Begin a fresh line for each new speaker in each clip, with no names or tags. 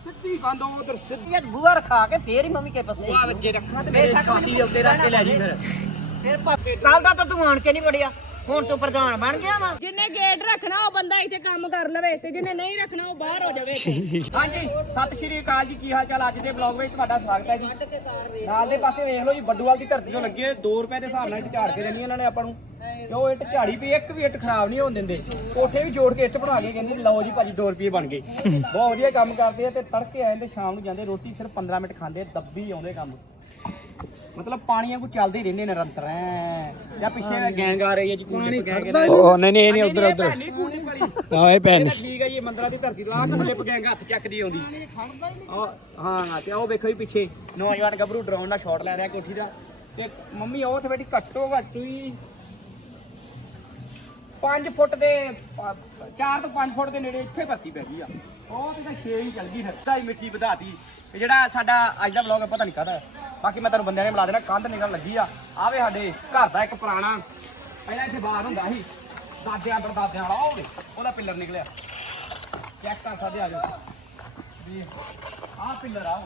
ਸਿੱਧੀ ਕੰਧ ਉਧਰ ਸਿੱਧੀ
ਬੂਆ ਰਖਾ ਕੇ ਫੇਰ ਹੀ ਮੰਮੀ ਕੇ ਪਾਸੇ
ਬੂਆ ਵੱਜੇ ਰੱਖਣਾ ਤੇ ਮੇਰੇ ਸਾਥੀ ਉੱਤੇ ਰੱਖ ਕੇ ਲੈ ਜੀ
ਫਿਰ ਕੱਲ ਦਾ ਤਾਂ ਤੂੰ ਆਣ ਕੇ ਨਹੀਂ ਵੜਿਆ ਹੁਣ ਤੂੰ ਪ੍ਰਧਾਨ ਬਣ ਗਿਆ ਵਾ
ਜਿੰਨੇ ਗੇਟ ਰੱਖਣਾ ਉਹ ਬੰਦਾ ਇੱਥੇ ਕੰਮ ਕਰ ਲਵੇ ਤੇ ਜਿੰਨੇ ਨਹੀਂ ਰੱਖਣਾ ਉਹ ਬਾਹਰ ਹੋ ਜਾਵੇ
ਹਾਂਜੀ ਸਤਿ ਸ਼੍ਰੀ ਅਕਾਲ ਜੀ, ਕੀ ਹਾਲ ਚਾਲ? ਅੱਜ ਦੇ ਵਲੌਗ ਵਿੱਚ ਤੁਹਾਡਾ ਸਵਾਗਤ ਹੈ ਜੀ। ਨਾਲ ਦੇ ਪਾਸੇ ਵੇਖ ਲਓ ਜੀ, ਬੱਡੂਵਾਲ ਦੀ ਧਰਤੀ ਤੋਂ ਲੱਗੇ 2 ਰੁਪਏ ਦੇ ਹਿਸਾਬ ਨਾਲ ਇੱਟ ਝਾੜ ਕੇ ਦੇਣੀ ਇਹਨਾਂ ਨੇ ਆਪਾਂ ਨੂੰ। ਕਿਉਂ ਇੱਟ ਝਾੜੀ ਪਈ, ਇੱਕ ਵੀ ਇੱਟ ਖਰਾਬ ਨਹੀਂ ਹੋਣ ਦਿੰਦੇ। ਕੋਠੇ ਵੀ ਜੋੜ ਕੇ ਇੱਟ ਬਣਾ ਕੇ ਕਹਿੰਦੇ ਲਓ ਜੀ ਭਾਜੀ 2 ਰੁਪਏ ਬਣ ਗਏ। ਬਹੁਤ ਵਧੀਆ ਕੰਮ ਕਰਦੇ ਆ ਤੇ ਤੜਕੇ ਆ ਜਾਂਦੇ, ਸ਼ਾਮ ਨੂੰ ਜਾਂਦੇ, ਰੋਟੀ ਸਿਰਫ 15 ਮਿੰਟ ਖਾਂਦੇ, ਦੱਬੀ ਆਉਂਦੇ ਕੰਮ। ਮਤਲਬ ਪਾਣੀਆਂ ਕੋ ਚੱਲਦੇ ਹੀ ਰਹਿੰਦੇ ਨਿਰੰਤਰ ਐ। ਜਾਂ ਪਿੱਛੇ ਗੈਂਗ ਆ ਰਹੀ ਹੈ ਜੀ, ਪਾਣੀ ਖੜਦਾ
ਉਹ ਨਹੀਂ ਨਹੀਂ ਇਹ ਨਹੀਂ ਉਧਰ ਉਧਰ ਹਾਂ ਇਹ ਭੈਣ
ਠੀਕ ਹੈ ਜੀ, ਮੰਦਰਾਂ ਦੀ ਧਰਤੀ ਤੋਂ ਆਹ ਕਮਲੇ ਗੈਂਗ ਹੱਥ ਚੱਕਦੀ ਆਉਂਦੀ। ਹਾਂ ਤੇ ਉਹ ਵੇਖੋ ਜੀ ਪਿੱਛੇ ਨੌਜਵਾਨ ਗੱਭਰੂ ਡਰਾਉਣ ਨਾਲ ਸ਼ਾਟ ਲੈ ਰਿਹਾ ਕੋਠੀ ਦਾ। ਤੇ ਮੰਮੀ ਉਹ ਤੇ ਬੈਠੀ ਘੱਟੋ ਘੱਟ ਹੀ 5 ਫੁੱਟ ਦੇ 4 ਤੋਂ 5 ਫੁੱਟ ਦੇ ਨੇੜੇ ਇੱਥੇ ਭਰਤੀ ਪੈ ਗਈ ਆ। ਉਹ ਤੇ 6 ਹੀ ਚੱਲ ਗਈ, ਫਿਰ ਮਿੱਟੀ ਵਧਾਤੀ। ਤੇ ਜਿਹੜਾ ਸਾਡਾ ਅੱਜ ਦਾ ਵਲੌਗ ਪਤਾ ਨਹੀਂ ਕਾਹਦਾ, ਬਾਕੀ ਮੈਂ ਤੁਹਾਨੂੰ ਬੰਦਿਆਂ ਨੇ ਮਿਲਾ ਦੇਣਾ। ਕੰਧ ਨਿਕਲਣ ਲੱਗੀ ਆ। ਆਵੇ ਸਾਡੇ ਘਰ ਦਾ ਇੱਕ ਪੁਰਾਣਾ, ਪਹਿਲਾਂ ਇੱਥੇ ਬਾਹਰ ਹੁੰਦਾ ਸੀ ਦਾਦਿਆਂ ਪੜਦਾਦਿਆਂ ਵਾਲਾ, ਉਹਦਾ ਪਿੱਲਰ ਨਿਕਲਿਆ। ਚੈੱਕ ਕਰ ਸਕਦੇ ਆ ਜਾਓ ਵੀ ਆਹ ਪਿੱਲਰ ਆ।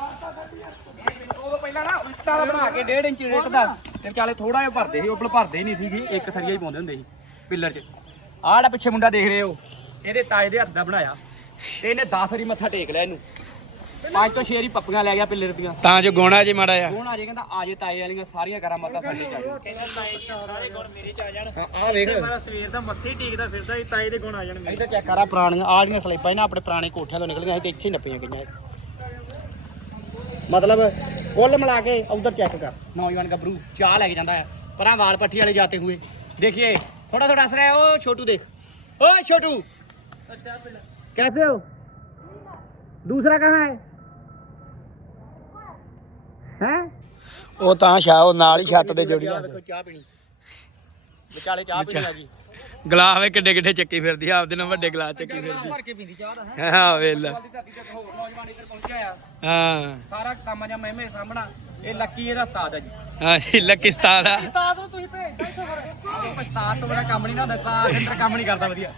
ਉਹ ਪਹਿਲਾਂ ਨਾ ਇੱਟਾਂ ਦਾ ਬਣਾ ਕੇ 1.5 ਇੰਚ ਰੇਟ ਦਾ ਤੇ ਵਿਚਾਲੇ ਥੋੜਾ ਜਿਹਾ ਭਰਦੇ ਸੀ, ਉਹ ਭਰਦੇ ਹੀ ਨਹੀਂ ਸੀਗੀ, ਇੱਕ ਸਰੀਆ ਹੀ ਪਾਉਂਦੇ ਹੁੰਦੇ ਸੀ ਪਿੱਲਰ 'ਚ। ਆਹ ਜਿਹੜਾ ਪਿੱਛੇ ਮੁੰਡਾ ਦੇਖ ਰਹੇ ਹੋ, ਇਹਦੇ ਤਾਏ ਦੇ ਹੱਥ ਦਾ ਬਣਾਇਆ ਤੇ ਇਹਨੇ 10 ਵਾਰੀ ਮੱਥਾ ਟੇਕ ਲਿਆ ਇਹਨੂੰ। 5 ਤੋਂ 6 ਹੀ ਪੱਪੀਆਂ ਲੈ ਗਿਆ ਪਿੱਲਰ ਦੀਆਂ।
ਤਾਂ ਜੋ ਗੋਣਾ ਜੇ ਮਾੜਾ ਆ
ਹੁਣ ਆ ਜੇ ਕਹਿੰਦਾ ਆ ਜੇ ਤਾਏ ਵਾਲੀਆਂ ਸਾਰੀਆਂ ਕਰਾਂ ਮਾਤਾ ਸਾਡੇ ਚ ਆ ਜਾਣ। ਸਾਰੇ ਗੁਣ ਮੇਰੇ ਚ ਆ ਜਾਣ। ਆਹ ਵੇਖ ਮੇਰਾ ਸਵੇਰ ਦਾ ਮੱਥੇ ਟੇਕਦਾ ਫਿਰਦਾ ਹੀ ਤਾਏ ਦੇ ਗੁਣ ਆ ਜਾਣਗੇ। ਇੱਧਰ ਚੈੱਕ ਕਰਾ ਪੁਰਾਣੀਆਂ ਆਹ ਜਿਹੜੀਆਂ ਸਲਿੱਪਾਂ ਇਹਨਾਂ ਆਪਣੇ ਪੁਰਾਣੇ ਕੋਠਿਆਂ ਤੋਂ ਨਿਕਲੀਆਂ ਸੀ ਤੇ ਇੱਥੇ ਹੀ ਨੱਪੀਆਂ ਗਈਆਂ। ਮਤਲਬ ਕੁੱਲ ਮਿਲਾ ਕੇ ਉਧਰ ਚੈੱਕ ਕਰ, ਨੌਜਵਾਨ ਗੱਭਰੂ ਚਾਹ ਲੈ ਕੇ ਜਾਂਦਾ ਹੈ ਪਰਾਂ ਵਾਲ ਪੱਠੀ ਵਾਲੇ ਜਾਤੇ हुए। देखिए थोड़ा थोड़ा हंस रहा है। ओ छोटू देख, ओ छोटू कैसे हो? दूसरा कहाँ है? हैं?
ਉਹ ਤਾਂ ਸ਼ਾ ਉਹ ਨਾਲ ਹੀ ਛੱਤ ਦੇ ਜੋੜੀ
देखो चाह पीनी, ਵਿਚਾਲੇ ਚਾਹ ਪੀਣੀ ਆ ਗਈ।
ਗਲਾਸ ਵੇ ਕਿੱਡੇ ਕਿੱਡੇ ਚੱਕੀ ਫਿਰਦੀ ਆ, ਆਪਦੇ ਨਾਲ ਵੱਡੇ ਗਲਾਸ ਚੱਕੀ ਫਿਰਦੀ
ਭਰ ਕੇ ਪੀਂਦੀ ਚਾਹ ਦਾ।
ਹਾਂ ਵੇਲਾ
ਧਰਤੀ ਤੇ ਹੋਰ ਨੌਜਵਾਨ ਇੱਧਰ ਪਹੁੰਚਿਆ ਆ।
ਹਾਂ
ਸਾਰਾ ਕੰਮ ਜਾਂ ਮਹਿਮੇ ਸਾਹਮਣਾ। ਇਹ ਲੱਕੀ ਇਹਦਾ ਉਸਤਾਦ ਹੈ ਜੀ।
ਹਾਂ ਜੀ ਲੱਕੀ ਸਤਾਰ ਆ।
ਉਸਤਾਦ ਨੂੰ ਤੁਸੀਂ ਭੇਜਦਾ ਇੱਥੋਂ ਫਿਰ। ਉਸਤਾਦ ਤੋਂ ਬੜਾ ਕੰਮ ਨਹੀਂ ਨਾ ਹੁੰਦਾ, ਉਸਤਾਦ ਅੰਦਰ ਕੰਮ ਨਹੀਂ ਕਰਦਾ ਵਧੀਆ।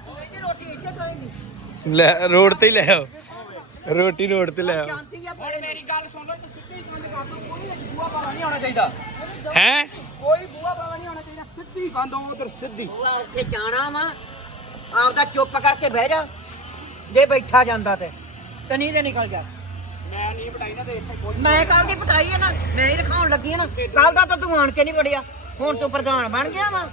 ਲੈ ਰੋਡ ਤੇ ਹੀ ਲੈ ਆਓ, ਰੋਟੀ ਰੋਡ ਤੇ ਲੈ ਆਓ।
ਹੁਣ ਮੇਰੀ ਗੱਲ ਸੁਣ ਲਓ, ਤੁਸੀਂ ਸਿੱਧੀ ਕੰਧ ਕਰ ਦਿਓ, ਕੋਈ ਬੂਆ ਬਾਲਾ ਨਹੀਂ ਹੋਣਾ ਚਾਹੀਦਾ।
ਹੈ
ਕੋਈ ਬੂਆ ਬਾਲਾ ਨਹੀਂ ਹੋਣਾ ਚਾਹੀਦਾ, ਸਿੱਧੀ ਕੰਧ ਉਧਰ ਸਿੱਧੀ।
ਬੂਆ ਉੱਥੇ ਜਾਣਾ ਵਾ, ਆਪਦਾ ਚੁੱਪ ਕਰਕੇ ਬਹਿ ਜਾ। ਜੇ ਬੈਠਾ ਜਾਂਦਾ ਤੇ ਨਹੀਂ ਤੇ ਨਿਕਲ ਜਾ।
ਮੈਂ ਨਹੀਂ ਬਟਾਈ ਨਾ ਤੇ ਇੱਥੇ ਕੋਈ
ਮੈਂ ਕੱਲ ਦੀ ਪਟਾਈ ਹੈ ਨਾ, ਮੈਂ ਹੀ ਰਖਾਉਣ ਲੱਗੀ ਆ ਨਾ। ਕੱਲ ਦਾ ਤਾਂ ਤੂੰ ਆਣ ਕੇ ਨਹੀਂ ਵੜਿਆ, ਹੁਣ ਤੂੰ ਪ੍ਰਧਾਨ ਬਣ ਗਿਆ ਵਾ।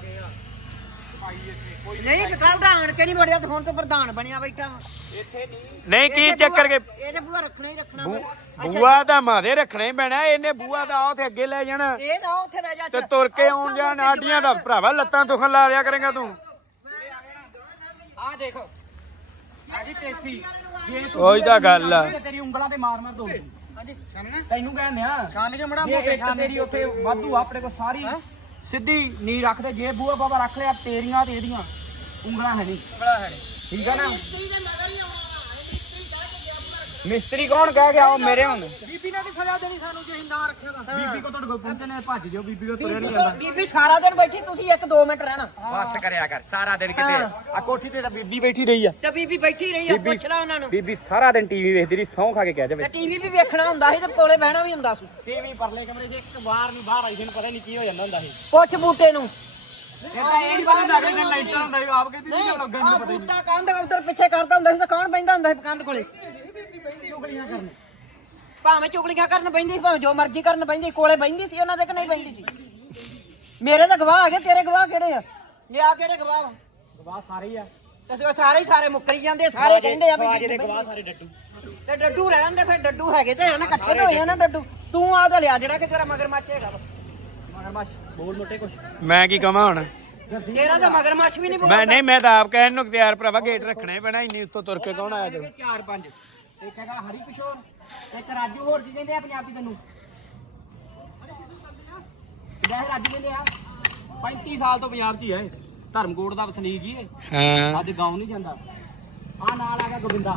ਨਹੀਂ ਕੱਲ ਦਾ ਆਣ ਕੇ ਨਹੀਂ ਵੜਿਆ ਤੇ ਹੁਣ ਤੂੰ ਪ੍ਰਧਾਨ ਬਣਿਆ ਬੈਠਾ ਵਾ।
ਇੱਥੇ ਨਹੀਂ।
ਨਹੀਂ ਕੀ ਚੱਕਰ ਕੇ
ਇਹਨੇ ਬੂਆ ਰੱਖਣਾ ਹੀ ਰੱਖਣਾ।
ਬੂਆ ਦਾ ਮਾਦੇ ਰੱਖਣਾ ਹੀ ਪੈਣਾ। ਇਹਨੇ ਬੂਆ ਦਾ ਆ ਉੱਥੇ ਅੱਗੇ ਲੈ ਜਾਣਾ
ਇਹ ਨਾ ਉੱਥੇ ਲੈ ਜਾ
ਤੇ ਤੁਰ ਕੇ ਆਉਣ ਜਾਣ। ਆਡੀਆਂ ਦਾ ਭਰਾਵਾ ਲੱਤਾਂ ਦੁਖਣ ਲਾ ਦਿਆ ਕਰੇਗਾ ਤੂੰ।
ਆ ਦੇਖੋ ਆਜੀ ਟੇਸੀ, ਜੇ
ਉਹੀ ਤਾਂ ਗੱਲ ਆ।
ਤੇਰੀ ਉਂਗਲਾਂ ਤੇ ਮਾਰ ਮਾਰ ਦੋ। ਹਾਂਜੀ ਤੈਨੂੰ ਕਹਿੰਦੇ ਆ ਛਾਨ ਕੇ ਮੜਾ ਮੋਟੇ ਛਾਨ ਤੇਰੀ ਉੱਥੇ ਵਾਧੂ ਆਪਣੇ ਕੋਲ ਸਾਰੀ ਸਿੱਧੀ ਨਹੀਂ ਰੱਖਦੇ। ਜੇ ਬੂਆ ਬਾਬਾ ਰੱਖ ਲਿਆ ਤੇਰੀਆਂ ਤੇ ਇਹਦੀਆਂ ਉਂਗਲਾਂ ਹੈ ਨਹੀਂ, ਠੀਕ ਆ ਨਾ। ਮਿਸਤਰੀ ਕੌਣ ਕਹਿ ਗਿਆ? ਉਹ ਮੇਰੇ ਹੁਣ ਬੀਬੀ ਨੇ ਵੀ ਸਜ਼ਾ ਦੇਣੀ ਸਾਨੂੰ ਜੇ ਅਸੀਂ ਨਾ ਰੱਖਿਆ ਤਾਂ। ਬੀਬੀ ਕੋ ਤੁਹਾਡੇ ਕੋਲ ਪਹੁੰਚੇ ਨੇ, ਭੱਜ ਜਾਓ। ਬੀਬੀ ਕੋ ਤੁਰਿਆ ਨਹੀਂ ਜਾਂਦਾ।
ਬੀਬੀ ਸਾਰਾ ਦਿਨ ਬੈਠੀ, ਤੁਸੀਂ 1-2 ਮਿੰਟ ਰਹਿਣਾ
ਬਸ ਕਰਿਆ ਕਰ ਸਾਰਾ ਦਿਨ। ਕਿਤੇ ਆ ਕੋਠੀ ਤੇ ਤਾਂ ਬੀਬੀ ਬੈਠੀ ਰਹੀ ਆ।
ਤੇ ਬੀਬੀ ਬੈਠੀ ਰਹੀ ਆ, ਪੁੱਛ ਲੈ ਉਹਨਾਂ ਨੂੰ।
ਬੀਬੀ ਸਾਰਾ ਦਿਨ ਟੀਵੀ ਵੇਖਦੀ ਰਹੀ, ਸੌਂ ਖਾ ਕੇ ਕਹਿ ਜਾਵੇ।
ਤੇ ਟੀਵੀ ਵੀ ਵੇਖਣਾ ਹੁੰਦਾ ਸੀ ਤੇ ਕੋਲੇ ਬਹਿਣਾ ਵੀ ਹੁੰਦਾ ਸੀ।
ਟੀਵੀ ਪਰਲੇ ਕਮਰੇ 'ਚ ਇੱਕ ਵਾਰ ਨਹੀਂ ਬਾਹਰ ਆਈ ਸੀ, ਪਤਾ ਨਹੀਂ ਕੀ ਹੋ ਜਾਂਦਾ ਹੁੰਦਾ ਸੀ।
ਪੁੱਛ ਬੂਟੇ ਨੂੰ।
ਇਹ ਤਾਂ ਇਹ ਨਹੀਂ ਪਤਾ ਲੱਗਦਾ ਕਿ ਲਾਈਟਾਂ ਹੁੰਦਾ ਸੀ, ਆਪ ਕਹਿੰਦੀ ਸੀ ਲੋਕਾਂ ਨੂੰ
ਆ
ਪਤਾ ਹੀ
ਬੂਟਾ ਕੰਧ ਉਧਰ ਪਿੱਛੇ ਕਰਦਾ ਹੁੰਦਾ ਸੀ ਤਾਂ ਕੌਣ ਬੈਂਦਾ ਹੁੰਦਾ ਸੀ ਕੰਧ ਕੋਲੇ?
ਨਹੀਂ।
ਭਾਵੇਂ ਚੁਗਲੀਆਂ ਕਰਨ ਬੈਂਦੀ ਸੀ, ਭਾਵੇਂ ਜੋ ਮਰਜ਼ੀ ਕਰਨ ਬੈਂਦੀ, ਕੋਲੇ ਬੈਂਦੀ ਸੀ ਉਹਨਾਂ ਦੇ ਕਿ ਨਹੀਂ ਬੈਂਦੀ ਸੀ? ਮੇਰੇ ਤਾਂ ਗਵਾਹ ਹੈਗੇ, ਤੇਰੇ ਗਵਾਹ ਕਿਹੜੇ ਆ? ਲਿਆ ਕਿਹੜੇ ਗਵਾਹ ਵਾ?
ਗਵਾਹ ਸਾਰੇ ਹੀ ਆ।
ਤੇ ਸਾਰੇ ਹੀ ਸਾਰੇ ਮੁੱਕਰੀ ਜਾਂਦੇ ਆ, ਸਾਰੇ ਕਹਿੰਦੇ ਆ ਵੀ
ਖਵਾਜੇ ਦੇ ਗਵਾਹ ਸਾਰੇ ਡੱਡੂ।
ਤੇ ਡੱਡੂ ਰਹਿਣ ਦੇ, ਫਿਰ ਡੱਡੂ ਹੈਗੇ ਤੇ ਆ ਨਾ, ਇਕੱਠੇ ਹੋਏ ਆ ਨਾ ਡੱਡੂ। ਤੂੰ ਆਦਾ ਲਿਆ ਜਿਹੜਾ ਕਿ ਤੇਰਾ ਮਗਰਮੱਛ ਹੈਗਾ ਵਾ।
ਮਗਰਮੱਛ ਬੋਲ ਮੋਟੇ ਕੁਛ।
ਮੈਂ ਕੀ ਕਵਾਂ ਹੁਣ?
ਤੇਰਾ ਤਾਂ ਮਗਰਮੱਛ ਵੀ ਨਹੀਂ
ਮੈਂ ਨਹੀਂ, ਮੈਂ ਤਾਂ ਆਪ ਕਹਿਣ ਨੂੰ ਤਿਆਰ ਭਰਾਵਾ। ਗੇਟ ਰੱਖਣਾ ਹੀ ਪੈਣਾ, ਇੰਨੀ ਉੱਤੋਂ ਤੁਰ ਕੇ ਕੌਣ ਆਇਆ ਤੈਨੂੰ?
4-5 ਇੱਕ ਹੈਗਾ ਹਰੀ ਕਿਸ਼ੋਰ, ਇੱਕ ਰਾਜੂ। ਹੋਰ ਕੀ ਕਹਿੰਦੇ ਆ ਪੰਜਾਬੀ ਤੈਨੂੰ? ਰਾਜੂ ਕਹਿੰਦੇ ਆ। 35 ਸਾਲ ਤੋਂ ਪੰਜਾਬ 'ਚ ਹੀ ਹੈ, ਧਰਮਕੋਟ ਦਾ ਵਸਨੀਕ ਹੀ ਹੈ।
ਹਾਂ
ਅੱਜ ਗਾਉਂ ਨਹੀਂ ਜਾਂਦਾ। ਆ ਨਾਲ ਆ ਗਿਆ ਗੋਬਿੰਦਾ।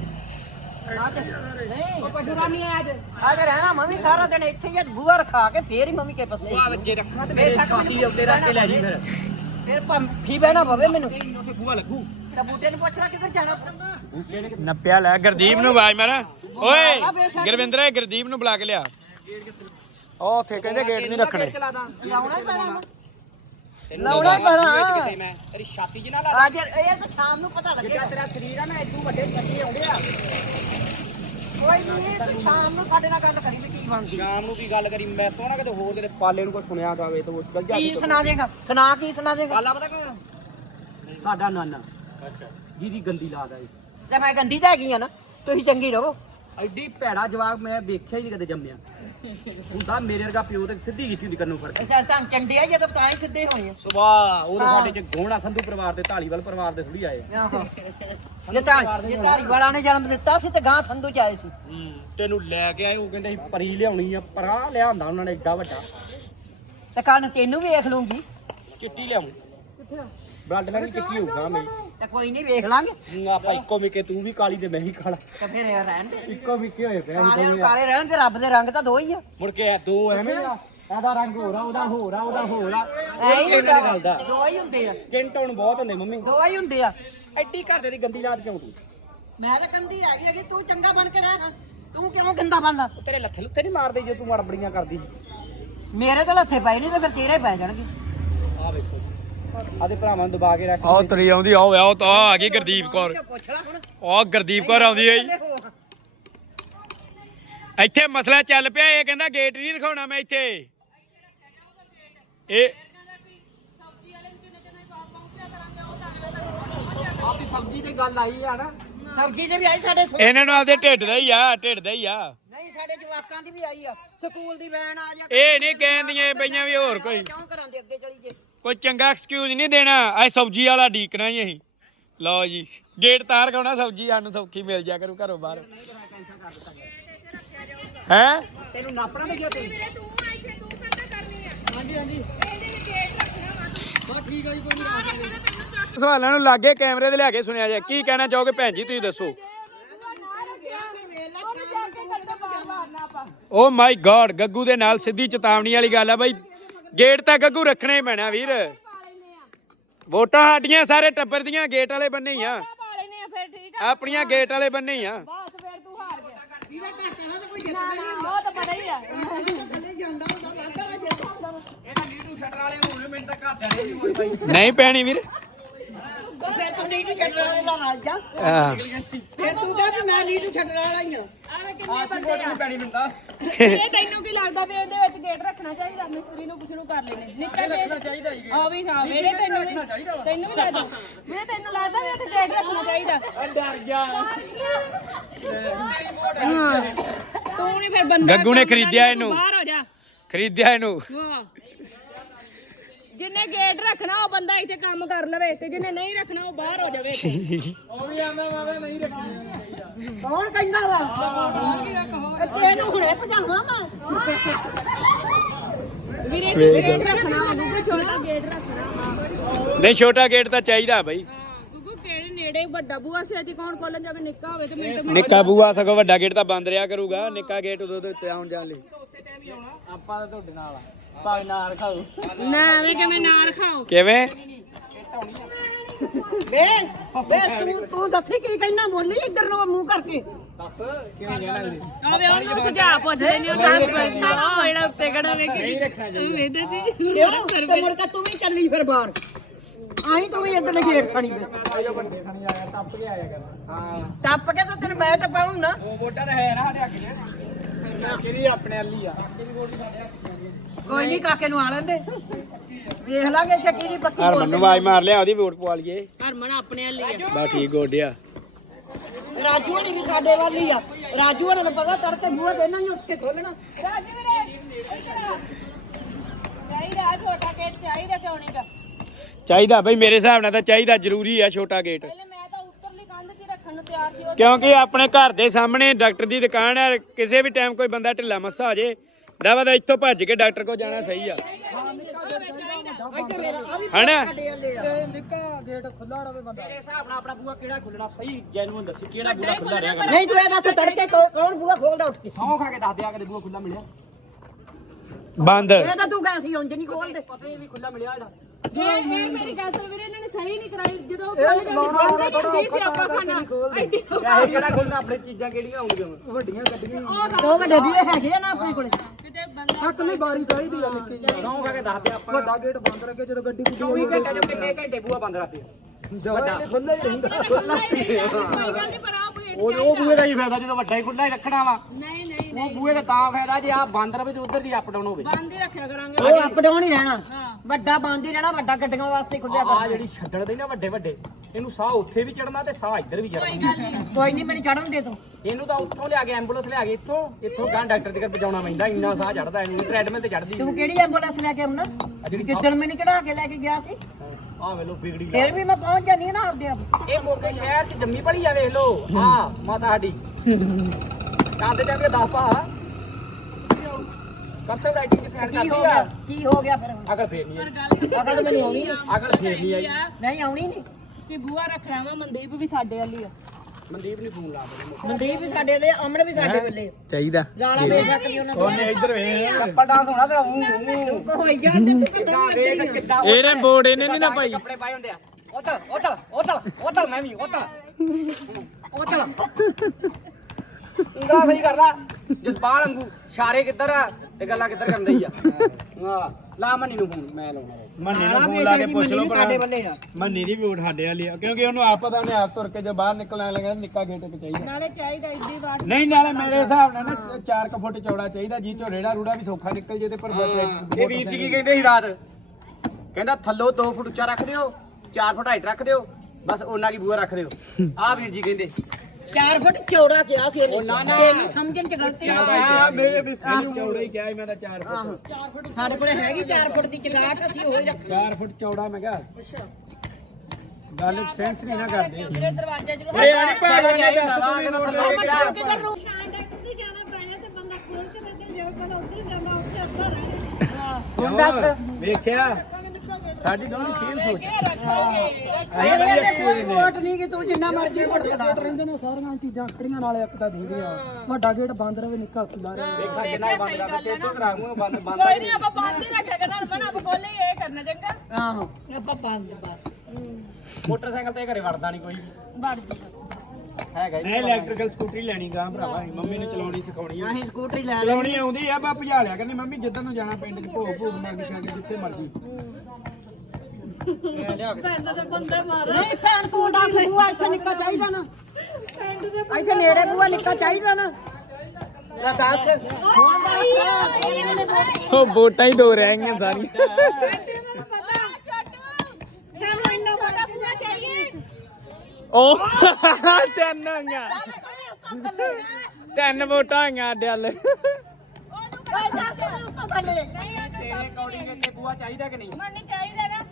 ਨਹੀਂ ਉਹ ਪਸ਼ੂਰਾਮ ਨਹੀਂ ਆਇਆ ਅੱਜ
ਰਹਿਣਾ ਮੈਂ ਵੀ ਸਾਰਾ ਦਿਨ ਇੱਥੇ ਹੀ ਬੂਆ ਰਖਾ ਕੇ ਫੇਰ ਹੀ ਮੰਮੀ ਕੇ ਪਾਸੇ
ਬੂਆ ਵੱਜੇ ਰੱਖਣਾ ਤੇ ਮੇਰੇ ਸਾਥੀ ਉੱਤੇ ਰੱਖ ਕੇ ਲੈ ਜੀ।
ਫਿਰ ਫੀ ਬਹਿਣਾ ਪਵੇ ਮੈਨੂੰ।
ਉੱਥੇ ਬੂਆ ਲੱਗੂ।
ਤਾਂ ਬੂਟੇ ਨੂੰ ਪੁੱਛਣਾ ਕਿੱਧਰ ਜਾਣਾ।
ਨੱਪਿਆ ਲੈ ਗੁਰਦੀਪ ਨੂੰ ਆਵਾਜ਼ ਮਾਰਾਂ ਓਏ ਗੁਰਵਿੰਦਰ ਗੁਰਦੀਪ ਨੂੰ ਬੁਲਾ ਕੇ ਲਿਆ ਉਹ ਉੱਥੇ ਕਹਿੰਦੇ ਗੇਟ ਨਹੀਂ ਰੱਖਣੇ
ਲਾਉਣਾ ਹੀ ਪੈਣਾ ਵਾ। ਲਾਉਣਾ ਹੀ ਪੈਣਾ
ਕਿਤੇ ਮੈਂ ਤੇਰੀ ਛਾਤੀ 'ਚ ਨਾ ਲਾ
ਅੱਜ ਇਹ ਤਾਂ ਸ਼ਾਮ ਨੂੰ ਪਤਾ ਲੱਗੇਗਾ।
ਤੇਰਾ ਸਰੀਰ ਆ ਨਾ ਇਦੋਂ ਵੱਡੇ ਚੱਕੇ ਆਉਂਦੇ ਆ
ਕੋਈ ਨਹੀਂ ਤੂੰ ਸ਼ਾਮ ਨੂੰ ਸਾਡੇ ਨਾਲ ਗੱਲ ਕਰੀ ਵੀ ਕੀ ਬਣਦੀ।
ਸ਼ਾਮ ਨੂੰ ਕੀ ਗੱਲ ਕਰੀ ਮੈਂ ਤੋਂ ਨਾ ਕਿਤੇ ਹੋਰ ਤੇਰੇ ਪਾਲੇ ਨੂੰ ਕੋਈ ਸੁਣਿਆ ਜਾਵੇ ਤਾਂ ਉਹ ਜਾ
ਕੀ ਸੁਣਾ ਦੇਗਾ? ਸੁਣਾ ਕੀ ਸੁਣਾ ਦੇਗਾ?
ਪਾਲਾ ਪਤਾ ਕਿਉਂ ਸਾਡਾ ਨਾਨਾ ਅੱਛਾ ਜਿਹਦੀ ਗੰਦੀ ਲਾਦ ਆਈ
ਤੇ ਮੈਂ ਗੰਦੀ ਤਾਂ ਹੈਗੀ ਆ ਨਾ, ਤੁਸੀਂ ਚੰਗੀ ਰਹੋ।
ਐਡੀ ਭੈੜਾ ਜਵਾਬ ਮੈਂ ਵੇਖਿਆ ਹੀ ਨਹੀਂ ਕਦੇ ਜੰਮਿਆ ਹੁੰਦਾ ਮੇਰੇ ਵਰਗਾ ਪਿਓ ਤੇ ਸਿੱਧੀ ਕੀਤੀ ਹੁੰਦੀ ਕੰਨੋਂ ਫੜ ਕੇ
ਅੱਛਾ ਤਾਂ ਚੰਡਿਆ ਜਦੋਂ ਤਾਂ ਹੀ ਸਿੱਧੇ ਹੋਏ ਆ।
ਸੁਭਾ ਉਹ ਤਾਂ ਸਾਡੇ ਚ ਗੋਹਣਾ ਸੰਧੂ ਪਰਿਵਾਰ ਦੇ ਢਾਲੀਵਾਲ ਪਰਿਵਾਰ ਦੇ ਥੋੜੀ ਆਏ
ਆਹੋ ਜੇ ਧਾਰੀਵਾਲਾਂ ਨੇ ਜਨਮ ਦਿੱਤਾ ਸੀ ਤੇ ਗਾਂ ਸੰਧੂ ਚ ਆਏ ਸੀ।
ਤੈਨੂੰ ਲੈ ਕੇ ਆਏ ਉਹ ਕਹਿੰਦੇ ਸੀ ਪਰੀ ਲਿਆਉਣੀ ਆ ਪਰਾਂ ਲਿਆਂਦਾ ਉਹਨਾਂ ਨੇ ਏਡਾ ਵੱਡਾ
ਤੇ ਕੱਲ ਤੈਨੂੰ ਵੇਖ ਲੂੰਗੀ
ਚਿੱਟੀ ਲਿਆਉਂ ਬਲੱਡ ਨਾਲ ਵੀ ਚਿੱਟੀ ਹੋਊਗਾ ਮੇਰੀ
ਤੇ ਕੋਈ ਨਹੀਂ ਵੇਖ ਲਾਂਗੇ।
ਆਪਾਂ ਇੱਕੋ ਮਿੱਕੇ ਤੂੰ ਵੀ ਕਾਲੀ ਤੇ ਮੈਂ ਵੀ ਕਾਲਾ
ਤੇ ਫਿਰ ਇਹ ਰਹਿਣ ਦੇ,
ਇੱਕੋ ਮਿੱਕੇ ਹੋਏ ਪਏ
ਕਾਲੇ ਨੂੰ ਕਾਲੇ ਰਹਿਣ ਤੇ ਰੱਬ ਦੇ ਰੰਗ ਤਾਂ ਦੋ ਹੀ ਆ।
ਮੁੜ ਕੇ ਦੋ ਐਵੇਂ ਆ ਇਹਦਾ ਰੰਗ ਹੋਰ ਆ ਉਹਦਾ ਹੋਰ ਆ ਉਹਦਾ ਹੋਰ ਆ
ਐ ਹੀ ਹੁੰਦਾ ਵਾ।
ਗੱਲ ਦਾ
ਦੋ ਹੀ ਹੁੰਦੇ ਆ,
ਸਕਿਨ ਟੋਨ ਬਹੁਤ ਹੁੰਦੇ ਮੰਮੀ
ਦੋ ਹੀ ਹੁੰਦੇ ਆ।
ਐਡੀ ਘਰ ਦੀ ਗੰਦੀ ਲਾਦ ਕਿਉਂ ਤੂੰ
ਮੈਂ ਤਾਂ ਗੰਦੀ ਹੈਗੀ ਤੂੰ ਚੰਗਾ ਬਣ ਕੇ ਰਹਿ ਨਾ। ਤੂੰ ਕਿਉਂ ਗੰਦਾ ਬਣਦਾ?
ਤੇਰੇ ਲੱਥੇ ਲੁੱਥੇ ਨਹੀਂ ਮਾਰਦੇ ਜੇ ਤੂੰ ਅੜਬੜੀਆਂ ਕਰਦੀ
ਮੇਰੇ ਤਾਂ ਲੱਥੇ ਪਏ ਨਹੀਂ ਤੇ ਫਿਰ ਤੇਰੇ ਪੈ ਜਾਣਗੇ।
ਆ ਵੇਖੋ ਆਦੇ ਭਰਾਵਾਂ ਨੂੰ ਦਬਾ ਕੇ ਰੱਖ
ਆਹ ਤਰੀ ਆਉਂਦੀ ਆਓ ਆਓ ਤਾਂ ਆ ਗਈ ਗੁਰਦੀਪ ਕੌਰ
ਪੁੱਛ ਲੈ ਹੁਣ।
ਉਹ ਗੁਰਦੀਪ ਕੌਰ ਆਉਂਦੀ ਹੈ ਜੀ। ਇੱਥੇ ਮਸਲਾ ਚੱਲ ਪਿਆ ਇਹ ਕਹਿੰਦਾ ਗੇਟ ਨਹੀਂ ਦਿਖਾਉਣਾ ਮੈਂ ਇੱਥੇ ਇਹ
ਆਪੀ ਸਬਜ਼ੀ ਦੀ ਗੱਲ ਆਈ ਆ ਨਾ
ਸਬਜ਼ੀ ਦੇ ਵੀ ਆਈ ਸਾਡੇ
ਇਹਨਾਂ ਨੂੰ ਆਪਦੇ ਢਿੱਡ ਦਾ ਹੀ ਆ ਢਿੱਡ ਦਾ ਹੀ ਆ
ਨਹੀਂ ਸਾਡੇ ਜਵਾਕਾਂ ਦੀ ਵੀ ਆਈ ਆ। ਸਕੂਲ ਦੀ ਵੈਨ ਆ ਜਾ
ਇਹ ਨਹੀਂ ਕਹਿੰਦੀਆਂ ਪਈਆਂ ਵੀ ਹੋਰ ਕੋਈ
ਕਿਉਂ ਕਰਾਂ ਦੇ ਅੱਗੇ ਚਲੀ ਜੇ।
ਕੋਈ ਚੰਗਾ ਐਕਸਕਿਊਜ਼ ਨਹੀਂ ਦੇਣਾ ਐ ਸਬਜ਼ੀ ਵਾਲਾ ਡੀਕਣਾ ਹੀ ਅਸੀਂ ਲਓ ਜੀ ਗੇਟ ਤਾਰ ਕਾਉਣਾ ਸਬਜ਼ੀ ਸਾਨੂੰ ਸੌਖੀ ਮਿਲ ਜਾ ਕਰੂ ਘਰੋਂ ਬਾਹਰ ਹੈ
ਤੈਨੂੰ ਨਾਪਣਾ ਤੇ ਕਿਉਂ ਤੂੰ ਹਾਂਜੀ ਹਾਂਜੀ ਬਸ ਠੀਕ ਆ ਜੀ ਕੋਈ ਨਹੀਂ
ਸਵਾਲਾਂ ਨੂੰ ਲਾਗੇ ਕੈਮਰੇ ਦੇ ਲਿਆ ਕੇ ਸੁਣਿਆ ਜਾਏ ਕੀ ਕਹਿਣਾ ਚਾਹੋਗੇ ਭੈਣ ਜੀ ਤੁਸੀਂ ਦੱਸੋ ਓ ਮਾਈ ਗॉड ਗੱਗੂ ਦੇ ਨਾਲ ਸਿੱਧੀ ਚੇਤਾਵਨੀ ਵਾਲੀ ਗੱਲ ਆ ਬਾਈ ਗੇਟ ਤਾਂ ਗੱਗੂ ਰੱਖਣਾ ਹੀ ਪੈਣਾ ਵੀਰ ਵੋਟਾਂ ਸਾਡੀਆਂ ਸਾਰੇ ਟੱਬਰ ਦੀਆਂ ਗੇਟ ਵਾਲੇ ਬੰਨੇ ਹੀ ਆ ਆਪਣੀਆਂ ਗੇਟ ਵਾਲੇ ਬੰਨੇ ਹੀ ਆ
ਇਹਦਾ ਘਾਟਾ ਨਾ ਕੋਈ ਜਿੱਤਦਾ ਨਹੀਂ ਹੁੰਦਾ। ਉਹ ਤਾਂ ਪਤਾ ਹੀ ਆ ਥੱਲੇ ਜਾਂਦਾ ਹੁੰਦਾ ਵਾਧਾ ਦਾ ਜਿੱਤ ਹੁੰਦਾ ਵਾ।
ਇਹਦਾ ਲੀਡੂ ਸ਼ਟਰ ਵਾਲੇ ਹੋਣੇ ਮੈਨੂੰ ਤਾਂ ਘਰ ਜਾਣੇ ਨਹੀਂ ਹੋਈ ਬਾਈ
ਨਹੀਂ ਪੈਣੀ ਵੀਰ
ਫਿਰ ਤੂੰ ਨੀਟੂ ਛੱਡਣ ਵਾਲੇ ਨਾਲ ਰਲ ਜਾ। ਫਿਰ ਤੂੰ ਕਹਿ ਵੀ ਮੈਂ ਨੀਟੂ ਛੱਡਣ ਵਾਲਾ ਹੀ ਆ।
ਐਵੇਂ ਕਿੰਨੇ ਬੰਦੇ ਆ
ਪੈਣੀ ਮਿੰਦਾ
ਇਹ ਤੈਨੂੰ ਕੀ ਲੱਗਦਾ ਵੀ ਇਹਦੇ ਵਿੱਚ ਗੇਟ ਰੱਖਣਾ ਚਾਹੀਦਾ? ਮਿਸਤਰੀ ਨੂੰ ਕੁਛ ਨੂੰ ਕਰ ਲੈਣੇ ਨਿੱਕਾ
ਰੱਖਣਾ ਚਾਹੀਦਾ ਜੀ
ਆ ਵੀ ਹਾਂ ਮੇਰੇ ਤੈਨੂੰ ਵੀ ਲੱਗਦਾ ਮੇਰੇ ਤੈਨੂੰ ਲੱਗਦਾ ਵੀ ਇੱਥੇ ਗੇਟ ਰੱਖਣਾ ਚਾਹੀਦਾ?
ਡਰ ਗਿਆ
ਤੂੰ ਨਹੀਂ ਫਿਰ ਬੰਦਾ
ਗੱਗੂ ਨੇ
ਕੰਮ
ਖਰੀਦਿਆ
ਕਰਨਾ,
ਇਹਨੂੰ।
ਤੂੰ ਬਾਹਰ ਹੋ ਜਾ।
ਖਰੀਦਿਆ ਇਹਨੂੰ
ਵਾਹ ਜਿਹਨੇ ਗੇਟ ਰੱਖਣਾ ਉਹ ਬੰਦਾ ਇੱਥੇ ਕੰਮ ਕਰ ਲਵੇ ਤੇ ਜਿਹਨੇ ਨਹੀਂ ਰੱਖਣਾ ਉਹ ਬਾਹਰ ਹੋ ਜਾਵੇ।
ਉਹ ਵੀ ਆਂਦਾ ਮਾਵੇ ਨਹੀਂ ਰੱਖਣੀ
ਕੌਣ ਕਹਿੰਦਾ ਵਾ? ਤੈਨੂੰ ਹੁਣੇ ਭਜਾਵਾਂ ਮੈਂ।
ਵੀਰੇ ਗੇਟ ਰੱਖਣਾ ਗੁੱਗੂ ਛੋਟਾ ਗੇਟ ਰੱਖਣਾ
ਨਹੀਂ ਛੋਟਾ ਗੇਟ ਤਾਂ ਚਾਹੀਦਾ ਬਾਈ
ਗੁੱਗੂ ਕਿਹੜੇ ਨੇੜੇ ਵੱਡਾ ਬੂਆ ਛੇਤੀ ਕੌਣ ਖੋਲਣ ਜਾਵੇ? ਨਿੱਕਾ ਹੋਵੇ ਤੇ ਮਿੰਟ
ਨਿੱਕਾ ਬੂਆ ਸਗੋਂ ਵੱਡਾ ਗੇਟ ਤਾਂ ਬੰਦ ਰਿਹਾ ਕਰੂਗਾ ਨਿੱਕਾ ਗੇਟ ਉਦੋਂ ਤੇ ਆਉਣ ਜਾਣ ਲਈ
ਆਪਾਂ ਤਾਂ ਤੁਹਾਡੇ ਨਾਲ ਆ ਭਾਵੇਂ ਨਾ ਰਖਾਓ
ਨਾ ਐਵੇਂ ਕਿਵੇਂ ਨਾ ਰਖਾਓ।
ਕਿਵੇਂ
ਵੇ ਤੂੰ ਦੱਸੇ ਕੀ ਕਹਿਣਾ? ਬੋਲੀ ਇੱਧਰ ਨੂੰ ਮੂੰਹ ਕਰਕੇ।
ਦੱਸ ਕਿਵੇਂ ਕਹਿਣਾ
ਆਵੇ ਉਹਨੂੰ ਸੁਝਾਅ ਪੁੱਛਦੇ ਨੇ ਉਹ ਦੱਸ ਪੈਂਦਾ ਉਹ ਜਿਹੜਾ ਉੱਤੇ ਖੜਾ ਵੇ ਕਿ ਵੇਦੇ ਸੀ
ਕਿਉਂ ਤੇ ਮੁੜ ਕੇ ਤੂੰ ਵੀ ਚੱਲੀ ਫਿਰ ਬਾਹਰ ਆਈ ਤੂੰ ਵੀ ਇੱਧਰ ਗੇਟ ਖਾਣੀ ਵੇ
ਆਇਓ ਵੱਡੇ ਥਾਣੀ ਆਇਆ ਟੱਪ ਕੇ ਆਇਆ ਕਰ ਹਾਂ
ਟੱਪ ਕੇ ਤਾਂ ਤੈਨੂੰ ਮੈਂ ਟਪਾਉਂ ਨਾ।
ਉਹ ਵੋਟਾਂ ਤਾਂ ਹੈ ਨਾ ਸਾਡੇ ਅੱਗੇ ਕਿਹੜੀ ਆਪਣੇ ਵਾਲੀ ਆ
ਕੋਈ ਨਹੀਂ ਕਾਕੇ ਨੂੰ ਆ ਲੈਂਦੇ ਵੇਖ ਲਾਂਗੇ ਇੱਥੇ ਕਿਹਦੀ ਪੱਕੀ
ਹਰਮਨ ਨੂੰ ਆਵਾਜ਼ ਮਾਰ ਲਿਆ ਉਹਦੀ ਵੋਟ ਪਵਾ ਲਈਏ
ਹਰਮਨ ਆਪਣੇ ਵਾਲੀ ਆ।
ਬਸ ਠੀਕ ਗੋਡਿਆ
ਰਾਜੂ ਹਣੀ ਵੀ ਸਾਡੇ ਵੱਲ ਹੀ ਆ। ਰਾਜੂ ਹਣੀ ਨੂੰ ਪਤਾ ਤੜਕੇ ਬੂਹਾ ਤੇ ਇਹਨਾਂ ਨੇ ਉੱਠ ਕੇ ਖੋਲਣਾ।
ਰਾਜੂ ਵੀਰੇ ਚਾਹੀਦਾ ਛੋਟਾ ਗੇਟ ਚਾਹੀਦਾ ਕਿਉਂ ਨਹੀਂ ਦਾ?
ਚਾਹੀਦਾ ਬਈ ਮੇਰੇ ਹਿਸਾਬ ਨਾਲ ਤਾਂ ਚਾਹੀਦਾ ਜ਼ਰੂਰੀ ਆ ਛੋਟਾ ਗੇਟ
ਪਹਿਲੇ ਮੈਂ ਤਾਂ ਉੱਪਰਲੀ ਕੰਧ 'ਚ ਰੱਖਣ ਨੂੰ ਤਿਆਰ ਸੀ ਉਹ
ਕਿਉਂਕਿ ਆਪਣੇ ਘਰ ਦੇ ਸਾਹਮਣੇ ਡਾਕਟਰ ਦੀ ਦੁਕਾਨ ਹੈ ਕਿਸੇ ਵੀ ਟਾਈਮ ਕੋਈ ਬੰਦਾ ਢਿੱਲਾ ਮੱਸਾ ਹੋ ਜੇ ਦਵਾ ਦਾ ਇੱਥੋਂ ਭੱਜ ਕੇ ਡਾਕਟਰ ਕੋਲ ਜਾਣਾ ਸਹੀ ਆ
ਇੱਥੇ ਮੇਰਾ ਆ ਵੀ
ਹਨਾ
ਸਾਡੇ ਵਾਲੇ ਆ।
ਨਿੱਕਾ ਗੇਟ ਖੁੱਲਾ ਰਵੇ ਬੰਦਾ ਮੇਰੇ ਹਿਸਾਬ ਨਾਲ ਆਪਣਾ ਬੂਹਾ ਕਿਹੜਾ ਖੁੱਲਣਾ ਸਹੀ ਜੈਨੂਨ ਦੱਸੀ ਕਿਹੜਾ ਬੂਹਾ ਖੁੱਲਾ ਰਿਹਾ ਕਰਨਾ
ਨਹੀਂ ਤੂੰ ਇਹ ਦੱਸ ਤੜਕੇ ਕੌਣ ਬੂਹਾ ਖੋਲਦਾ ਉੱਠ ਕੇ?
ਸੌਂ ਖਾ ਕੇ ਦੱਸ ਦਿਆ ਕਦੇ ਬੂਹਾ ਖੁੱਲਾ ਮਿਲਿਆ
ਬੰਦ
ਇਹ ਤਾਂ ਤੂੰ ਗੈਸ ਹੀ ਉਂਝ ਨਹੀਂ ਖੋਲਦੇ।
ਪਤਾ ਹੀ ਵੀ ਖੁੱਲਾ ਮਿਲਿਆ ਜਿਹੜਾ
ਜੇ ਇਹ ਮੇਰੀ ਗੱਲ ਸੁਣ ਵੀਰੇ ਇਹਨਾਂ ਨੇ ਸਹੀ ਨਹੀਂ ਕਰਾਈ ਜਦੋਂ ਬੰਦੇ ਸੀ ਆਪਾਂ ਖਾਣਾ ਐਡੀ
ਇਹ ਕਿਹੜਾ ਖੋਲਣਾ ਆਪਣੇ ਚੀਜ਼ਾਂ ਕਿਹੜੀਆਂ ਆਉਂਦੀਆਂ ਵੱਡੀਆਂ ਗੱਡੀਆਂ
ਦੋ ਵੱਡੇ ਵੀ ਹੈਗੇ ਆ ਨਾ ਆਪਣੇ ਕੋਲੇ
ਕਿਤੇ ਬੰਦਾ
ਹੱਕ ਨਹੀਂ ਬਾਰੀ ਚਾਹੀਦੀ ਆ ਨਿੱਕੀ ਜਿਹੀ
ਨੌ ਕਾ ਕੇ ਦੱਸ ਦੇ ਆਪਾਂ
ਵੱਡਾ ਗੇਟ ਬੰਦ ਰੱਖੇ ਜਦੋਂ ਗੱਡੀ
24 ਘੰਟੇ ਜੋ ਕਿੰਨੇ ਘੰਟੇ ਬੂਆ ਬੰਦ ਰੱਖਦੇ
ਜਵਾਈ ਨੇ ਖੁੱਲਾ ਹੀ ਰਹਿੰਦਾ
ਕੋਈ ਗੱਲ ਨਹੀਂ ਪਰ ਆ
ਉਹ ਬੂਏ ਦਾ ਹੀ ਫਾਇਦਾ ਜਦੋਂ ਵੱਡਾ ਹੀ ਖੁੱਲਾ ਹੀ ਰੱਖਣਾ ਵਾ
ਨਹੀਂ ਨਹੀਂ
ਉਹ ਬੂਏ ਦਾ ਤਾਂ ਫਾਇਦਾ ਜੇ ਆ ਬੰਦ ਰਵੇ ਤੇ ਉਧਰ ਦੀ ਅਪ ਡਾਊਨ ਹੋਵੇ
ਬੰਦ ਹੀ ਰੱਖਿਆ ਕਰਾਂਗੇ
ਉਹ ਅਪ ਡਾਊਨ ਹੀ ਰਹਿਣਾ
ਹਾਂ
ਵੱਡਾ ਬੰਦ ਹੀ ਰਹਿਣਾ ਵੱਡਾ ਗੱਡੀਆਂ ਵਾਸਤੇ ਖੁੱਲਿਆ
ਆ ਜਿਹੜੀ ਛੱਡਣ ਦੇ ਨਾ ਵੱਡੇ ਵੱਡੇ ਇਹਨੂੰ ਸਾਹ ਉੱਥੇ ਵੀ ਚੜਨਾ ਤੇ ਸਾਹ ਇੱਧਰ ਵੀ ਚੜਨਾ
ਕੋਈ ਨਹੀਂ ਮੈਨੂੰ ਚੜਨ ਦੇ ਤੂੰ
ਇਹਨੂੰ ਤਾਂ ਉੱਥੋਂ ਲਿਆ ਕੇ ਐਂਬੂਲੈਂਸ ਲਿਆ ਕੇ ਇੱਥੋਂ ਗਾਂ ਡਾਕਟਰ ਦੇ ਘਰ ਪਹੁੰਚਾਉਣਾ ਪੈਂਦਾ ਇੰਨਾ ਸਾਹ ਚੜਦਾ ਇਹਨੂੰ ਟ੍ਰੈਡਮਿਲ ਤੇ ਚੜਦੀ
ਤੂੰ ਕਿਹੜੀ ਐਂਬੂਲੈਂਸ ਲੈ ਕੇ ਆਉਣਾ ਜਿੱਦਣ ਮੈਨੂੰ ਚੜਾ ਕੇ ਲੈ ਕੇ ਗਿਆ ਸੀ
ਆ ਵੇਲੋ ਬਿਗੜੀ ਲਾ
ਫਿਰ ਵੀ ਮੈਂ ਪਹੁੰਚ ਜਾਨੀ ਆ ਨਾ ਆਪਦੇ ਆਪ
ਇਹ ਮੋਗੇ ਸ਼ਹਿਰ ਚ ਜੰਮੀ ਪੜੀ ਆ ਵੇਖ ਲੋ ਹਾਂ ਮਾਤਾ ਸਾਡੀ ਕਾਂਦੇ ਟਾਈਮ ਦੇ 10 ਪਾ ਕਬਸੇ ਰਾਈਟਿੰਗ ਚ ਸੈਂਡ ਕਰਦੀ ਆ
ਕੀ ਹੋ ਗਿਆ ਫਿਰ ਹੁਣ
ਅਗਰ ਫੇਰ ਨਹੀਂ ਆਈ
ਅਗਲ ਤਾਂ ਮੈਨੂੰ ਆਉਣੀ ਨਹੀਂ
ਅਗਰ ਫੇਰ ਨਹੀਂ ਆਈ
ਨਹੀਂ ਆਉਣੀ ਨਹੀਂ
ਕਿ ਬੂਆ ਰੱਖਣਾ ਵਾ ਮਨਦੀਪ ਵੀ ਸਾਡੇ ਵਾਲੀ ਆ
ਮਨਦੀਪ ਨੇ ਫੋਨ ਲਾ ਦੇ
ਮਨਦੀਪ ਵੀ ਸਾਡੇ ਲਈ ਅਮਨ ਵੀ ਸਾਡੇ ਵੱਲੇ
ਚਾਹੀਦਾ
ਗਾਲਾਂ ਬੇਸ਼ੱਕ ਵੀ ਉਹਨਾਂ ਤੋਂ
ਇੱਧਰ ਵੇਖ
ਕੱਪੜਾ ਡਾਂਸ ਹੋਣਾ ਤੇਰਾ ਮੂੰਹ
ਹੋਈ ਜਾਂਦੇ ਤੂੰ ਕਿੱਦਾਂ
ਵੇਖ ਕਿੱਦਾਂ
ਇਹਨੇ ਬੋਰਡ ਇਹਨੇ ਨਹੀਂ ਨਾ ਭਾਈ
ਕੱਪੜੇ ਪਾਏ ਹੁੰਦੇ ਆ ਉਤਲ ਮੈਂ ਵੀ ਉਤਲ ਉਂਗਲਾ ਸਹੀ ਕਰ ਲਾ ਜਸਪਾਲ ਵਾਂਗੂ ਇਸ਼ਾਰੇ ਕਿੱਧਰ ਆ ਤੇ ਗੱਲਾਂ ਕਿੱਧਰ ਕਰਨ ਦਈ ਆ ਹਾਂ ਲਾ ਮੰਨੀ ਨੂੰ ਫੋਨ ਮੈਂ ਲਾਉਣਾ
ਮੰਨੀ ਨੂੰ ਫੋਨ ਲਾ ਕੇ ਪੁੱਛ ਲਓ
ਸਾਡੇ ਵੱਲੇ ਆ
ਮੰਨੀ ਦੀ ਵੀ ਵੋਟ ਸਾਡੇ ਵਾਲੀ ਆ ਕਿਉਂਕਿ ਉਹਨੂੰ ਆਪ ਪਤਾ ਉਹਨੇ ਆਪ ਤੁਰ ਕੇ ਜੇ ਬਾਹਰ ਨਿਕਲਣ ਲੱਗਾ ਨਿੱਕਾ ਗੇਟ ਤੇ ਚਾਹੀਦਾ
ਨਾਲੇ ਚਾਹੀਦਾ ਇੱਡੀ ਵਾਰ
ਨਹੀਂ ਨਾਲੇ ਮੇਰੇ ਹਿਸਾਬ ਨਾਲ ਨਾ 4 ਫੁੱਟ ਚੌੜਾ ਚਾਹੀਦਾ ਜੀ ਚੋਂ ਰੇੜਾ ਰੂੜਾ ਵੀ ਸੌਖਾ ਨਿਕਲ ਜੇ ਤੇ ਪਰ
ਇਹ ਵੀਰ ਜੀ ਕੀ ਕਹਿੰਦੇ ਸੀ ਰਾਤ ਕਹਿੰਦਾ ਥੱਲੋਂ 2 ਫੁੱਟ ਉੱਚਾ ਰੱਖ ਦਿਓ 4 ਫੁੱਟ ਹਾਈਟ ਰੱਖ ਦਿਓ ਬਸ ਉਹਨਾਂ ਕੀ ਬੂਆ ਰੱਖ ਦਿਓ ਆਹ ਵੀਰ ਜੀ ਕਹਿੰਦੇ
4 ਫੁੱਟ ਚੌੜਾ ਕਿਹਾ ਸੀ
ਉਹ ਨਾ ਨਾ
ਤੈਨੂੰ ਸਮਝਣ ਚ ਗਲਤੀ ਆ
ਮੇਰੇ ਬਿਸਤਰੀ
ਚੌੜਾ ਹੀ ਕਿਹਾ ਸੀ ਮੈਂ ਤਾਂ 4 ਫੁੱਟ
ਸਾਡੇ ਕੋਲੇ ਹੈਗੀ 4 ਫੁੱਟ ਦੀ ਚਗਾਟ ਅਸੀਂ ਉਹੀ ਰੱਖ
4 ਫੁੱਟ ਚੌੜਾ ਮੈਂ ਕਿਹਾ ਗੱਲ ਸੈਂਸ ਨਹੀਂ ਨਾ ਕਰਦੇ
ਜਿਹੜੇ ਦਰਵਾਜ਼ੇ ਚ
ਇਹ ਆਣੀ ਭਾਵੇਂ ਨੇ ਦੱਸ ਤੂੰ ਵੀ ਵੋਟ ਲੈ ਕੇ ਜਾ
ਹੁਣ ਦੱਸ
ਵੇਖਿਆ ਸਾਡੀ ਦੋਨੀ ਸੇਮ ਸੋਚ
ਰੱਖੋਗੇ
ਅਸੀਂ
ਵੋਟ ਨਹੀਂ ਕਿ ਤੂੰ ਜਿੰਨਾ ਮਰਜ਼ੀ ਵੋਟ ਕਰਾ
ਰਹਿੰਦੇ ਨੇ ਸਾਰੀਆਂ ਚੀਜ਼ਾਂ ਆਕੜੀਆਂ ਨਾਲ ਇੱਕ ਤਾਂ ਦੀਦੀ ਆ ਵੱਡਾ ਗੇਟ ਬੰਦ ਰਵੇ ਨਿੱਕਾ ਖੁੱਲਾ ਰਹੇ
ਵੇਖਾ ਜਿੰਨਾ ਬੰਦ ਕਰ ਦਿੱਤੇ ਤੋਂ ਕਰਾਂਗਾ ਬੰਦ
ਕੋਈ ਨਹੀਂ ਆਪਾਂ ਬੰਦ ਹੀ ਰੱਖਿਆ ਕਰਨਾ ਮਨ ਆਪ ਬੋਲੇ ਇਹ ਕਰਨਾ ਚੰਗਾ
ਆਹੋ
ਆਪਾਂ ਬੰਦ ਬਸ
ਮੋਟਰਸਾਈਕਲ ਤੇ ਘਰੇ ਵੜਦਾ ਨਹੀਂ ਕੋਈ
ਵੜ ਜੀ
ਹੈਗਾ ਹੀ
ਨਹੀਂ ਇਲੈਕਟ੍ਰੀਕਲ ਸਕੂਟਰੀ ਲੈਣੀ ਗਾਂ ਭਰਾਵਾ ਮੰਮੀ ਨੂੰ ਚਲਾਉਣੀ ਸਿਖਾਉਣੀ ਆ
ਅਸੀਂ ਸਕੂਟਰੀ ਲੈ
ਚਲਾਉਣੀ ਆਉਂਦੀ ਆ ਬਾ ਭਜਾ ਲਿਆ ਕਰਨੀ ਮੰਮੀ ਜਿੱਦਾਂ ਨੂੰ ਜਾਣਾ ਪਿੰਡ ਚ ਭੋਗ ਭੋਗ ਨੰਗ ਛੰਗ ਜਿੱਥੇ ਮਰਜੀ
ਨਹੀਂ ਭੈਣ ਤੂੰ ਦੱਸ ਬੂਆ ਇੱਥੇ ਨਿੱਕਾ ਚਾਹੀਦਾ ਨਾ ਇੱਥੇ ਨੇੜੇ ਬੂਆ ਨਿੱਕਾ ਚਾਹੀਦਾ ਨਾ ਲੈ ਦੱਸ ਹੁਣ ਦੱਸ
ਉਹ ਵੋਟਾਂ ਹੀ ਦੋ ਰਹਿ ਗਈਆਂ ਸਾਰੀਆਂ
ਸਾਨੂੰ ਇੰਨਾ ਬੜਾ ਪੂਰਾ ਚਾਹੀਏ
ਉਹ ਤਿੰਨ ਹੋਈਆਂ 3 ਵੋਟਾਂ ਹੋਈਆਂ ਅੱਡੇ ਵਾਲੇ
ਤੇਰੇ ਅਕੋਰਡਿੰਗ ਇੱਥੇ ਬੂਆ ਚਾਹੀਦਾ ਕਿ ਨਹੀਂ
ਮਨ ਚਾਹੀਦਾ ਨਾ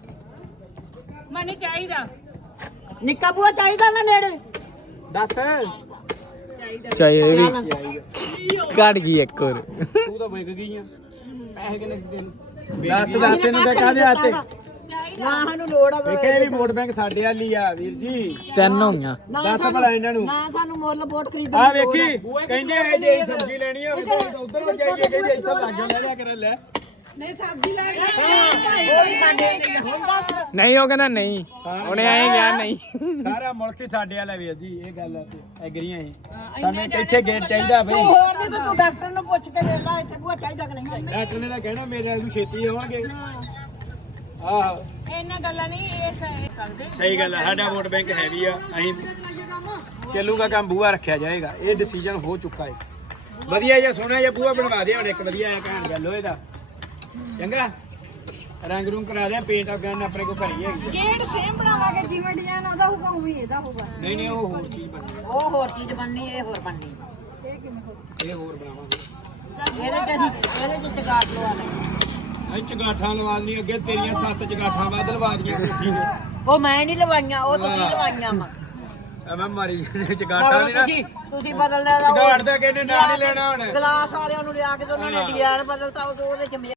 ਮਨ ਚਾਹੀਦਾ
ਨਿੱਕਾ ਬੂਆ ਚਾਹੀਦਾ ਨਾ ਨੇੜੇ
ਦੱਸ
ਚਾਹੀਏ ਵੀ ਕੱਢ ਗਈ ਇੱਕ ਹੋਰ
ਤੂੰ ਤਾਂ ਵਿਕ ਗਈ ਆ ਪੈਸੇ ਕਿੰਨੇ ਦਿੱਤੇ ਨੇ
ਦੱਸ ਇਹਨੂੰ ਕਿਆ ਕਾਹਦੇ ਹੱਥੇ
ਨਾ ਸਾਨੂੰ ਲੋੜ ਆ
ਵੇਖਿਆ ਵੀ ਵੋਟ ਬੈਂਕ ਸਾਡੇ ਵਾਲੀ ਆ ਵੀਰ ਜੀ 3 ਹੋਈਆਂ ਦੱਸ ਭਲਾ ਇਹਨਾਂ ਨੂੰ
ਨਾ ਸਾਨੂੰ ਮੁੱਲ ਵੋਟ ਖਰੀਦਣ
ਆ ਵੇਖੀ ਕਹਿੰਦੇ ਇਹ ਜੇ ਸਬਜ਼ੀ ਲੈਣੀ ਹੋਵੇ ਤਾਂ ਉਧਰ ਨੂੰ ਜਾਈਏ ਕਹਿੰਦੇ ਇੱਥੇ ਲਾਗੋਂ ਲੈ ਲਿਆ ਕਰ ਲੈ
ਨਹੀਂ ਸਬਜ਼ੀ ਲੈ ਕੇ
ਨਹੀਂ ਉਹ ਕਹਿੰਦਾ ਨਹੀਂ ਉਹਨੇ ਐਂ ਕਿਹਾ ਨਹੀਂ ਸਾਰਾ ਮੁਲਕ ਹੀ ਸਾਡੇ ਵਾਲਾ ਵੀਰ ਜੀ ਇਹ ਗੱਲ ਆ ਤੇ ਐਗਰੀ ਆਏ ਸਾਨੂੰ ਇੱਥੇ ਗੇਟ ਚਾਹੀਦਾ ਬਈ
ਹੋਰ ਨਹੀਂ ਤਾਂ ਤੂੰ ਡਾਕਟਰ ਨੂੰ ਪੁੱਛ ਕੇ ਵੇਖ ਲੈ ਇੱਥੇ ਬੂਆ ਚਾਹੀਦਾ ਕਿ ਨਹੀਂ
ਡਾਕਟਰ ਨੇ ਤਾਂ ਕਹਿਣਾ ਮੇਰੇ ਨੂੰ ਛੇਤੀ ਆਉਣਗੇ ਆਹੋ
ਇਹਨਾਂ ਗੱਲਾਂ ਨਹੀਂ ਇਹ ਸਕਦੇ
ਸਹੀ ਗੱਲ ਹੈ ਸਾਡਾ ਵੋਟ ਬੈਂਕ ਹੈਵੀ ਆ ਅਸੀਂ ਚੱਲੂਗਾ ਕੰਮ ਬੂਆ ਰੱਖਿਆ ਜਾਏਗਾ ਇਹ ਡਿਸੀਜਨ ਹੋ ਚੁੱਕਾ ਹੈ ਵਧੀਆ ਜਿਹਾ ਸੋਹਣਾ ਜਿਹਾ ਬੂਆ ਬਣਵਾ ਦੇ ਹੁਣ ਇੱਕ ਵਧੀਆ ਜਿਹਾ ਘੈਂਟ ਜਿਹਾ ਲੋਹੇ ਦਾ ਚੰਗਾ ਰੰਗ ਰੂੰਗ ਕਰਾ ਦੇ ਪੇਂਟ ਅਗਨ ਆਪਣੇ ਕੋਲ ਘਰੀ ਹੈਗੀ
ਗੇਟ ਸੇਮ ਬਣਾਵਾਂਗੇ ਜਿਵੇਂ ਡਿਜ਼ਾਈਨ ਉਹਦਾ ਹੋਊਗਾ ਉਵੇਂ ਇਹਦਾ ਹੋਊਗਾ
ਨਹੀਂ ਨਹੀਂ ਉਹ ਹੋਰ ਚੀਜ਼ ਬਣਨੀ
ਉਹ ਹੋਰ ਚੀਜ਼ ਬਣਨੀ ਇਹ ਹੋਰ ਬਣਨੀ
ਇਹ ਹੋਰ ਬਣਾਵਾਂਗੇ
ਇਹਦੇ ਚ ਚਗਾਟ ਲਵਾ ਲੈ
ਅਸੀਂ ਚਗਾਠਾਂ ਲਵਾ ਦਨੀ ਅੱਗੇ ਤੇਰੀਆਂ 7 ਚਗਾਠਾਂ ਵੱਧ ਲਵਾ ਦੀਆਂ ਕੋਠੀ ਨੇ
ਉਹ ਮੈਂ ਨਹੀਂ ਲਵਾਈਆਂ ਉਹ ਤੁਸੀਂ ਲਵਾਈਆਂ ਵਾ
ਮੈਂ ਮਾਰੀ ਚਗਾਠਾਂ ਦੀ ਨਾ
ਤੁਸੀਂ ਬਦਲ ਲਿਆ
ਚਗਾਠ ਦਾ ਕਹਿੰਦੇ ਨਾਂ ਨਹੀਂ ਲੈਣਾ ਹੁਣ
ਗਲਾਸ ਵਾਲਿਆਂ ਨੂੰ ਲਿਆ ਕੇ ਤੇ ਉਹਨਾਂ ਨੇ ਡਿਜ਼ਾਈਨ ਬਦਲਤਾ ਉਹਦੇ ਚ